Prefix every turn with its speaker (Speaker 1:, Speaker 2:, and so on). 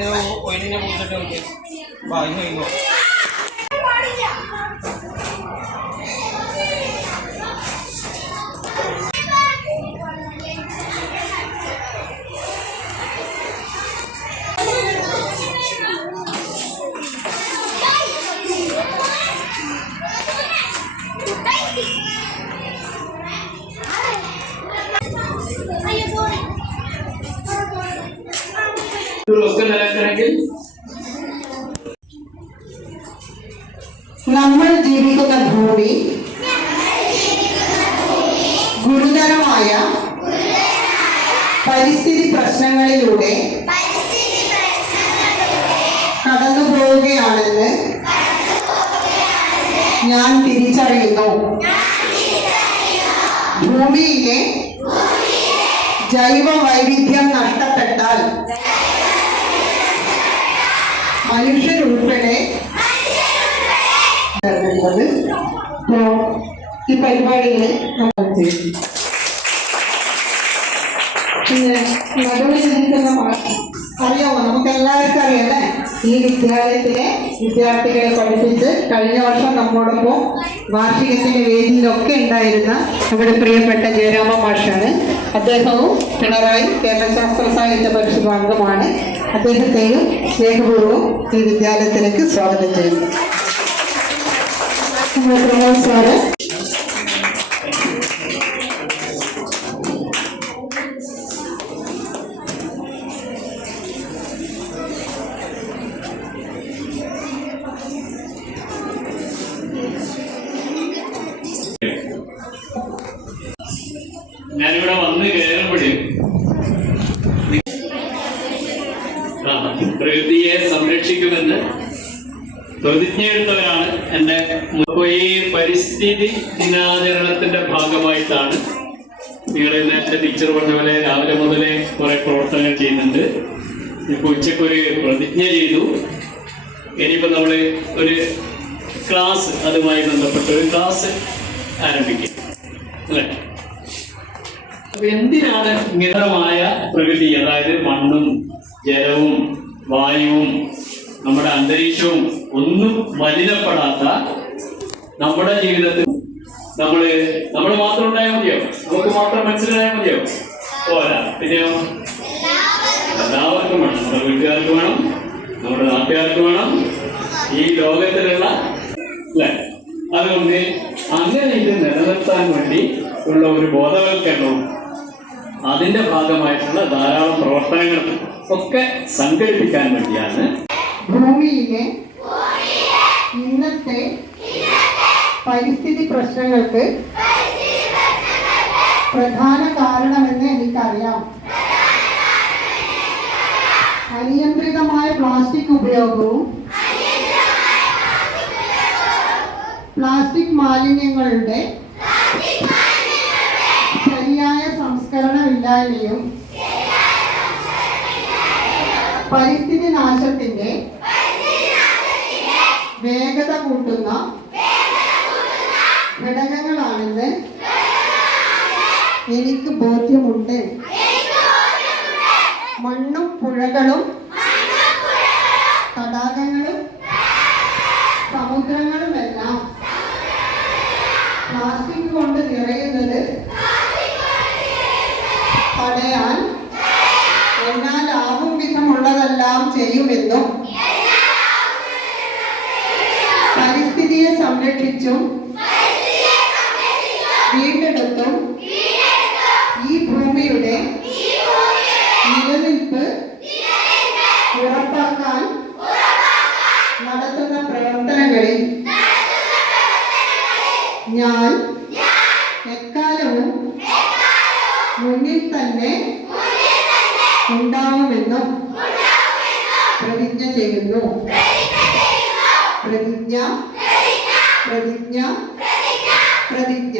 Speaker 1: నేను పోయి నేను ముందట ఉంటే బాగా
Speaker 2: ఇంకో Los canales നിലനിൽക്കണമെങ്കിൽ
Speaker 3: നമ്മൾ ജീവിക്കുന്ന ഭൂമി ഗുരുതരമായ പരിസ്ഥിതി പ്രശ്നങ്ങളിലൂടെ കടന്നു പോവുകയാണെന്ന് ഞാൻ തിരിച്ചറിയുന്നു. ഭൂമിയിലെ ജൈവ വൈവിധ്യം നഷ്ടപ്പെട്ടാൽ മനുഷ്യരുൾപ്പെടെ ഈ പരിപാടിയിൽ പിന്നെ നടുവിൽ നിൽക്കുന്ന അറിയാമോ? നമുക്ക് എല്ലാവർക്കും അറിയാലേ ഈ വിദ്യാലയത്തിലെ വിദ്യാർത്ഥികളെ പഠിപ്പിച്ച് കഴിഞ്ഞ വർഷം നമ്മോടൊപ്പം വാർഷികത്തിന്റെ വേദിയിലൊക്കെ ഉണ്ടായിരുന്ന നമ്മുടെ പ്രിയപ്പെട്ട ജയരാമ മാഷാണ്. അദ്ദേഹവും പിണറായി കേരള ശാസ്ത്ര സാഹിത്യ പരിഷത്ത് അംഗമാണ്. അദ്ദേഹത്തെയും സ്നേഹപൂർവം ഈ വിദ്യാലയത്തിലേക്ക് സ്വാഗതം ചെയ്യുന്നു. പ്രമോദ് സാറ്
Speaker 2: ഞാനിവിടെ വന്ന് കയറുമ്പോഴേ പ്രകൃതിയെ സംരക്ഷിക്കുമെന്ന് പ്രതിജ്ഞയെടുത്തവരാണ് എന്റെ അപ്പോൾ ഈ പരിസ്ഥിതി ദിനാചരണത്തിന്റെ ഭാഗമായിട്ടാണ് നിങ്ങൾ നേരത്തെ ടീച്ചർ പറഞ്ഞ പോലെ രാവിലെ മുതലേ കുറെ പ്രവർത്തനങ്ങൾ ചെയ്യുന്നുണ്ട്. ഇപ്പൊ ഉച്ചയ്ക്ക് ഒരു പ്രതിജ്ഞ ചെയ്തു. ഇനിയിപ്പോ നമ്മൾ ഒരു ക്ലാസ് അതുമായി ബന്ധപ്പെട്ട് ഒരു ക്ലാസ് ആരംഭിക്കും. അല്ലേ? എന്തിനാണ് ഇങ്ങനമായ പ്രകൃതി അതായത് മണ്ണും ജലവും വായുവും നമ്മുടെ അന്തരീക്ഷവും ഒന്നും മലിനപ്പെടാത്ത നമ്മുടെ ജീവിതത്തിൽ നമ്മൾ നമ്മൾ മാത്രം ഉണ്ടായാൽ മതിയോ? നമുക്ക് മാത്രം മനസ്സിലായാൽ മതിയോ? പോരാ പിന്നെയോ എല്ലാവർക്കും വേണം നമ്മുടെ വീട്ടുകാർക്ക് വേണം നമ്മുടെ നാട്ടുകാർക്ക് വേണം ഈ ലോകത്തിലുള്ള അല്ലേ? അതുകൊണ്ട് അങ്ങനെ ഇത് നിലനിർത്താൻ വേണ്ടി ഉള്ള ഒരു ബോധവൽക്കരണവും അതിന്റെ ഭാഗമായിട്ടുള്ള ധാരാളം പ്രവർത്തനങ്ങൾ ഒക്കെ സംഘടിപ്പിക്കാൻ വേണ്ടിയാണ്.
Speaker 3: ഭൂമിയിലെ ഇന്നത്തെ പരിസ്ഥിതി പ്രശ്നങ്ങൾക്ക് പ്രധാന കാരണമെന്ന് എനിക്കറിയാം. അനിയന്ത്രിതമായ പ്ലാസ്റ്റിക് ഉപയോഗവും പ്ലാസ്റ്റിക് മാലിന്യങ്ങളുടെ സംസ്കരണമില്ലായ്മയും പരിസ്ഥിതി നാശത്തിന്റെ വേഗത കൂട്ടുന്ന ഘടകങ്ങളാണെന്ന് എനിക്ക് ബോധ്യമുണ്ട്. മണ്ണും പുഴകളും തടാകങ്ങളും തടയാൻ എന്നാലാവും വിധമുള്ളതെല്ലാം ചെയ്യുമെന്നും പരിസ്ഥിതിയെ സംരക്ഷിച്ചും ചെയ്യുന്നു. പ്രതിജ്ഞ. പ്രതിജ്ഞ. പ്രതിജ്ഞ.